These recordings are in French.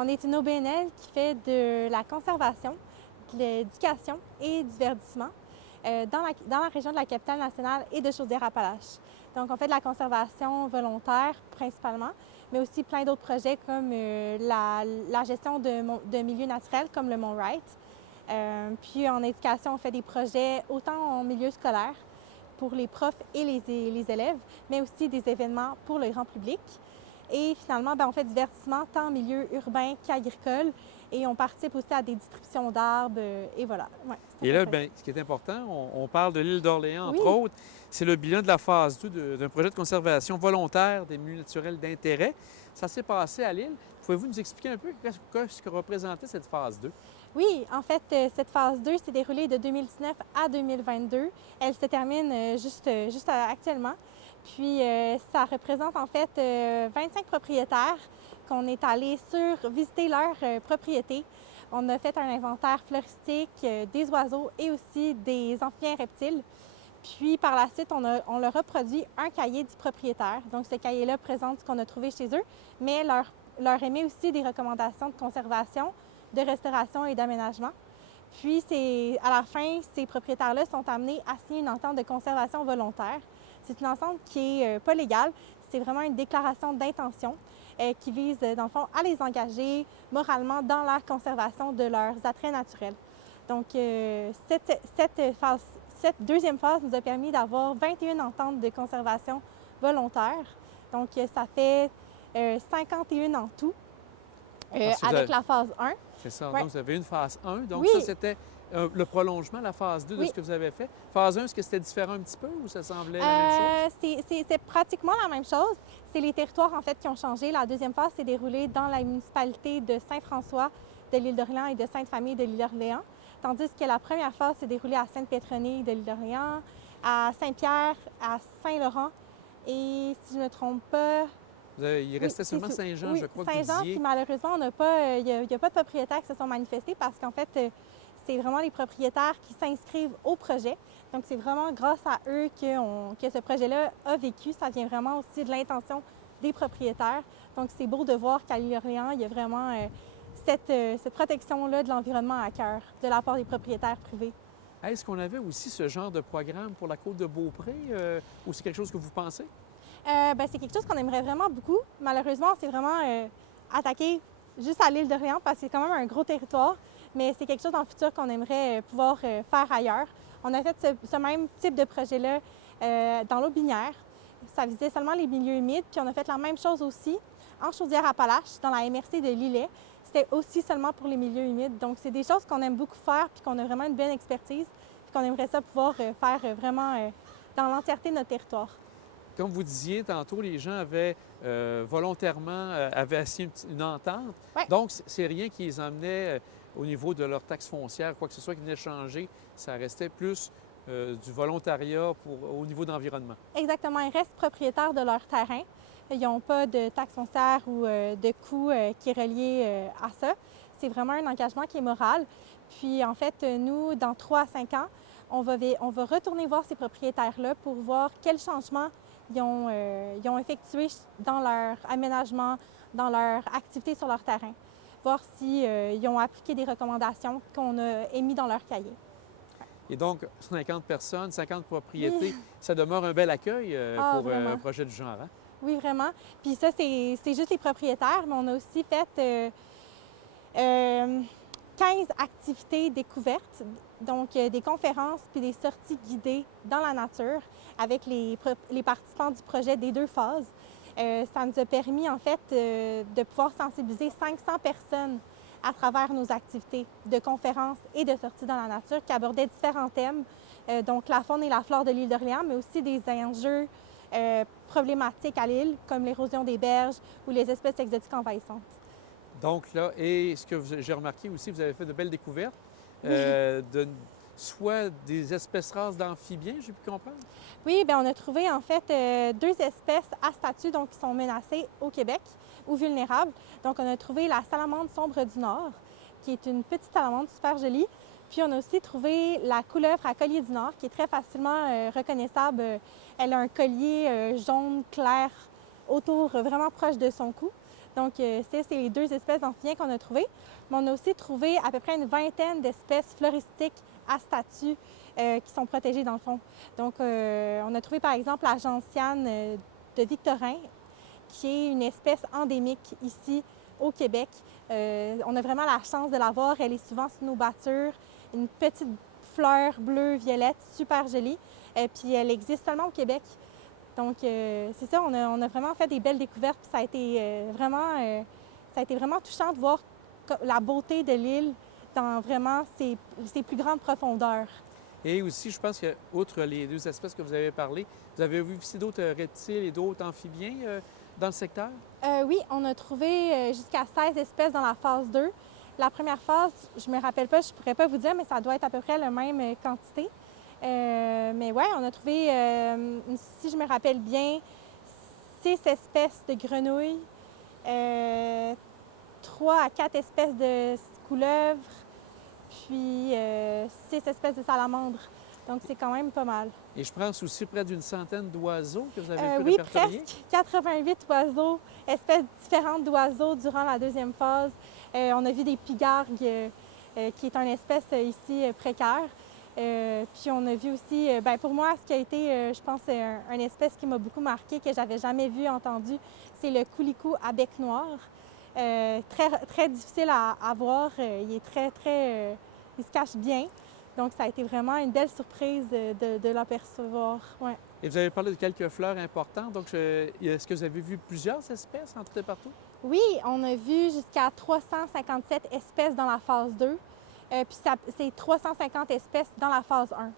On est une OBNL qui fait de la conservation, de l'éducation et du verdissement dans la région de la Capitale-Nationale et de Chaudière-Appalaches. Donc, on fait de la conservation volontaire principalement, mais aussi plein d'autres projets comme la gestion de milieux naturels comme le Mont Wright. Puis en éducation, on fait des projets autant en milieu scolaire pour les profs et les élèves, mais aussi des événements pour le grand public. Et finalement, on fait du divertissement tant en milieu urbain qu'agricole. Et on participe aussi à des distributions d'arbres. Et voilà. Ouais, Et là, ce qui est important, on parle de l'île d'Orléans, entre autres. C'est le bilan de la phase 2 d'un projet de conservation volontaire des milieux naturels d'intérêt. Ça s'est passé à l'île. Pouvez-vous nous expliquer un peu ce que représentait cette phase 2? Oui, en fait, cette phase 2 s'est déroulée de 2019 à 2022. Elle se termine juste actuellement. Puis, ça représente en fait 25 propriétaires qu'on est allé visiter leurs propriétés. On a fait un inventaire floristique des oiseaux et aussi des amphibiens reptiles. Puis, par la suite, on leur a produit un cahier du propriétaire. Donc, ce cahier-là présente ce qu'on a trouvé chez eux, mais leur émet aussi des recommandations de conservation, de restauration et d'aménagement. Puis, à la fin, ces propriétaires-là sont amenés à signer une entente de conservation volontaire. C'est une entente qui n'est pas légale, c'est vraiment une déclaration d'intention qui vise, dans le fond, à les engager moralement dans la conservation de leurs attraits naturels. Donc, cette deuxième phase nous a permis d'avoir 21 ententes de conservation volontaire. Donc, ça fait 51 en tout avec la phase 1. C'est ça. Ouais. Donc, vous avez une phase 1. Donc, oui. Ça, c'était le prolongement, la phase 2 de ce que vous avez fait. Phase 1, est-ce que c'était différent un petit peu ou ça semblait la même chose? C'est pratiquement la même chose. C'est les territoires, en fait, qui ont changé. La deuxième phase s'est déroulée dans la municipalité de Saint-François de l'île d'Orléans et de Sainte-Famille de l'île d'Orléans, tandis que la première phase s'est déroulée à Sainte-Pétronille de l'île d'Orléans, à Saint-Pierre, à Saint-Laurent et, si je ne me trompe pas... Il restait seulement Saint-Jean, je crois, que vous disiez. Saint-Jean, puis malheureusement, il n'y a pas de propriétaires qui se sont manifestés parce qu'en fait, c'est vraiment les propriétaires qui s'inscrivent au projet. Donc, c'est vraiment grâce à eux que ce projet-là a vécu. Ça vient vraiment aussi de l'intention des propriétaires. Donc, c'est beau de voir qu'à l'île d'Orléans, il y a vraiment cette protection-là de l'environnement à cœur de la part des propriétaires privés. Est-ce qu'on avait aussi ce genre de programme pour la côte de Beaupré ou c'est quelque chose que vous pensez? C'est quelque chose qu'on aimerait vraiment beaucoup. Malheureusement, c'est vraiment attaqué juste à l'île d'Orléans parce que c'est quand même un gros territoire, mais c'est quelque chose dans le futur qu'on aimerait pouvoir faire ailleurs. On a fait ce même type de projet-là dans l'Aubinière. Ça visait seulement les milieux humides, puis on a fait la même chose aussi en Chaudière-Appalaches, dans la MRC de Lillet. C'était aussi seulement pour les milieux humides. Donc, c'est des choses qu'on aime beaucoup faire, puis qu'on a vraiment une bonne expertise, puis qu'on aimerait ça pouvoir faire vraiment dans l'entièreté de notre territoire. Comme vous disiez tantôt, les gens avaient volontairement assis une entente. Ouais. Donc, c'est rien qui les emmenait au niveau de leur taxe foncière, quoi que ce soit qui venait changer. Ça restait plus du volontariat au niveau de l'environnement. Exactement. Ils restent propriétaires de leur terrain. Ils n'ont pas de taxe foncière ou de coût qui est relié à ça. C'est vraiment un engagement qui est moral. Puis, en fait, nous, dans 3 à 5 ans, on va retourner voir ces propriétaires-là pour voir quels changements ils ont effectué dans leur aménagement, dans leur activité sur leur terrain, voir s'ils ont appliqué des recommandations qu'on a émises dans leur cahier. Et donc, 50 personnes, 50 propriétés, ça demeure un bel accueil pour un projet du genre. Hein? Oui, vraiment. Puis ça, c'est juste les propriétaires, mais on a aussi fait 15 activités découvertes, donc des conférences puis des sorties guidées dans la nature avec les participants du projet des 2 phases. Ça nous a permis, en fait, de pouvoir sensibiliser 500 personnes à travers nos activités de conférences et de sorties dans la nature qui abordaient différents thèmes, donc la faune et la flore de l'île d'Orléans, mais aussi des enjeux problématiques à l'île, comme l'érosion des berges ou les espèces exotiques envahissantes. Donc là, et ce que j'ai remarqué aussi, vous avez fait de belles découvertes, soit des espèces rares d'amphibiens, j'ai pu comprendre? Oui, bien, on a trouvé en fait 2 espèces à statut donc, qui sont menacées au Québec ou vulnérables. Donc, on a trouvé la salamandre sombre du Nord, qui est une petite salamandre super jolie. Puis, on a aussi trouvé la couleuvre à collier du Nord, qui est très facilement reconnaissable. Elle a un collier jaune clair autour, vraiment proche de son cou. Donc, c'est les 2 espèces d'amphibien qu'on a trouvées. Mais on a aussi trouvé à peu près une vingtaine d'espèces floristiques à statut qui sont protégées dans le fond. Donc, on a trouvé par exemple la gentiane de Victorin, qui est une espèce endémique ici au Québec. On a vraiment la chance de la voir. Elle est souvent sur nos battures. Une petite fleur bleue-violette, super jolie. Puis elle existe seulement au Québec. Donc, c'est ça, on a vraiment fait des belles découvertes. Puis ça a été vraiment touchant de voir la beauté de l'île dans vraiment ses plus grandes profondeurs. Et aussi, je pense qu'outre les 2 espèces que vous avez parlé, vous avez vu aussi d'autres reptiles et d'autres amphibiens dans le secteur? Oui, on a trouvé jusqu'à 16 espèces dans la phase 2. La première phase, je me rappelle pas, je pourrais pas vous dire, mais ça doit être à peu près la même quantité. Mais ouais, on a trouvé, si je me rappelle bien, 6 espèces de grenouilles, 3 à 4 espèces de couleuvres, puis 6 espèces de salamandres. Donc, c'est quand même pas mal. Et je pense aussi près d'une centaine d'oiseaux que vous avez pu Oui, répertorier? presque. 88 oiseaux, espèces différentes d'oiseaux durant la 2e phase. On a vu des pigargues, qui est une espèce ici précaire. Puis on a vu aussi, pour moi, ce qui a été, je pense, une espèce qui m'a beaucoup marqué, que j'avais jamais vu, entendu, c'est le coulicou à bec noir. Très, très difficile à voir. Il est très, il se cache bien. Donc, ça a été vraiment une belle surprise de l'apercevoir. Ouais. Et vous avez parlé de quelques fleurs importantes. Donc, est-ce que vous avez vu plusieurs espèces en tout et partout? Oui, on a vu jusqu'à 357 espèces dans la phase 2. Puis c'est 350 espèces dans la phase 1.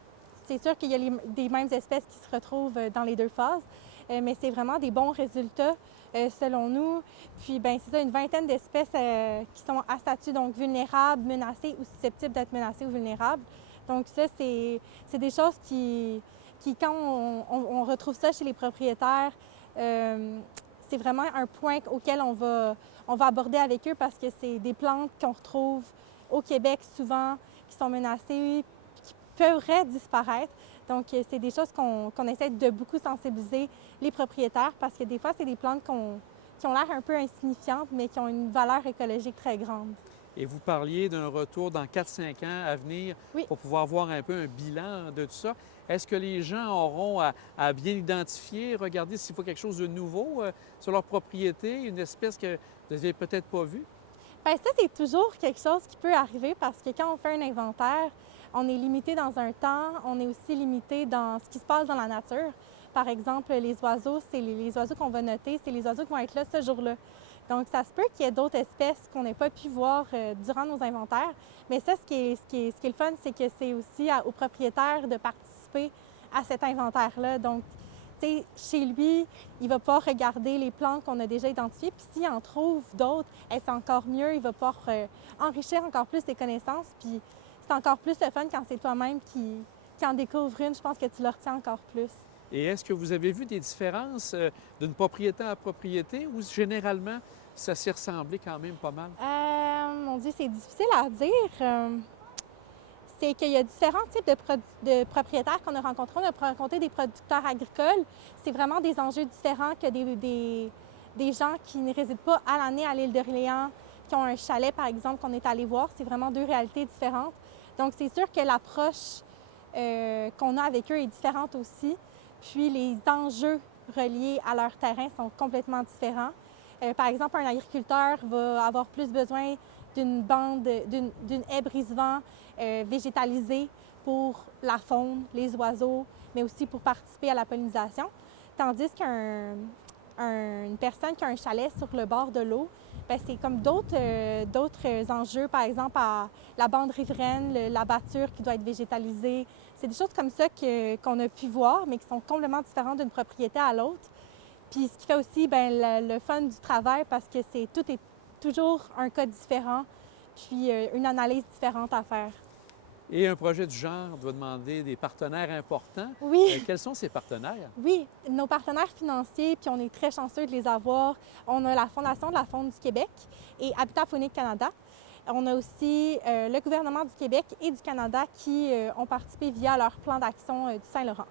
C'est sûr qu'il y a des mêmes espèces qui se retrouvent dans les 2 phases, mais c'est vraiment des bons résultats selon nous. Puis, c'est ça, une vingtaine d'espèces qui sont à statut donc vulnérables, menacées ou susceptibles d'être menacées ou vulnérables. Donc ça, c'est des choses qui quand on retrouve ça chez les propriétaires, c'est vraiment un point auquel on va aborder avec eux parce que c'est des plantes qu'on retrouve au Québec souvent, qui sont menacées, qui pourraient disparaître. Donc, c'est des choses qu'on essaie de beaucoup sensibiliser les propriétaires parce que des fois, c'est des plantes qui ont l'air un peu insignifiantes, mais qui ont une valeur écologique très grande. Et vous parliez d'un retour dans 4-5 ans à venir pour pouvoir voir un peu un bilan de tout ça. Est-ce que les gens auront à bien identifier, regarder s'il faut quelque chose de nouveau sur leur propriété, une espèce que vous n'avez peut-être pas vue? Bien, ça, c'est toujours quelque chose qui peut arriver parce que quand on fait un inventaire, on est limité dans un temps, on est aussi limité dans ce qui se passe dans la nature. Par exemple, les oiseaux, c'est les oiseaux qu'on va noter, c'est les oiseaux qui vont être là ce jour-là. Donc, ça se peut qu'il y ait d'autres espèces qu'on n'ait pas pu voir durant nos inventaires. Mais ça, ce qui est le fun, c'est que c'est aussi aux propriétaires de participer à cet inventaire-là. Donc, tu sais, chez lui, il va pouvoir regarder les plantes qu'on a déjà identifiées. Puis s'il en trouve d'autres, c'est encore mieux. Il va pouvoir enrichir encore plus ses connaissances. Puis c'est encore plus le fun quand c'est toi-même qui en découvre une. Je pense que tu le retiens encore plus. Et est-ce que vous avez vu des différences d'une propriété à propriété ou généralement, ça s'y ressemblait quand même pas mal? Mon Dieu, c'est difficile à dire. C'est qu'il y a différents types de propriétaires qu'on a rencontrés. On a rencontré des producteurs agricoles. C'est vraiment des enjeux différents que des gens qui ne résident pas à l'année à l'île d'Orléans, qui ont un chalet, par exemple, qu'on est allé voir. C'est vraiment 2 réalités différentes. Donc, c'est sûr que l'approche qu'on a avec eux est différente aussi. Puis, les enjeux reliés à leur terrain sont complètement différents. Par exemple, un agriculteur va avoir plus besoin d'une haie brise-vent végétalisée pour la faune, les oiseaux, mais aussi pour participer à la pollinisation. Tandis qu'une personne qui a un chalet sur le bord de l'eau, c'est comme d'autres enjeux, par exemple la bande riveraine, la bâture qui doit être végétalisée. C'est des choses comme ça qu'on a pu voir, mais qui sont complètement différentes d'une propriété à l'autre. Puis ce qui fait aussi le fun du travail parce que tout est toujours un cas différent, puis une analyse différente à faire. Et un projet du genre doit demander des partenaires importants. Oui. Quels sont ces partenaires? Oui, nos partenaires financiers, puis on est très chanceux de les avoir. On a la Fondation de la faune du Québec et Habitat faunique Canada. On a aussi le gouvernement du Québec et du Canada qui ont participé via leur plan d'action du Saint-Laurent.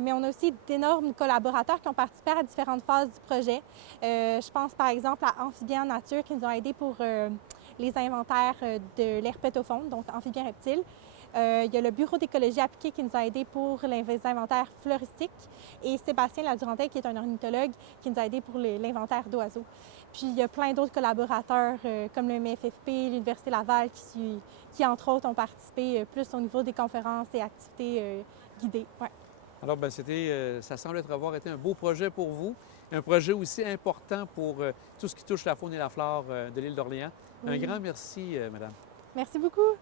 mais on a aussi d'énormes collaborateurs qui ont participé à différentes phases du projet. Je pense par exemple à Amphibiens en nature qui nous ont aidés pour les inventaires de l'herpétofaune, donc amphibiens reptiles. Il y a le Bureau d'écologie appliquée qui nous a aidés pour les inventaires floristiques et Sébastien Ladurantais, qui est un ornithologue, qui nous a aidés pour l'inventaire d'oiseaux. Puis il y a plein d'autres collaborateurs comme le MFFP, l'Université Laval, qui entre autres ont participé plus au niveau des conférences et activités guidées. Ouais. Alors, bien, ça semble avoir été un beau projet pour vous, un projet aussi important pour tout ce qui touche la faune et la flore de l'île d'Orléans. Oui. Un grand merci, Madame. Merci beaucoup.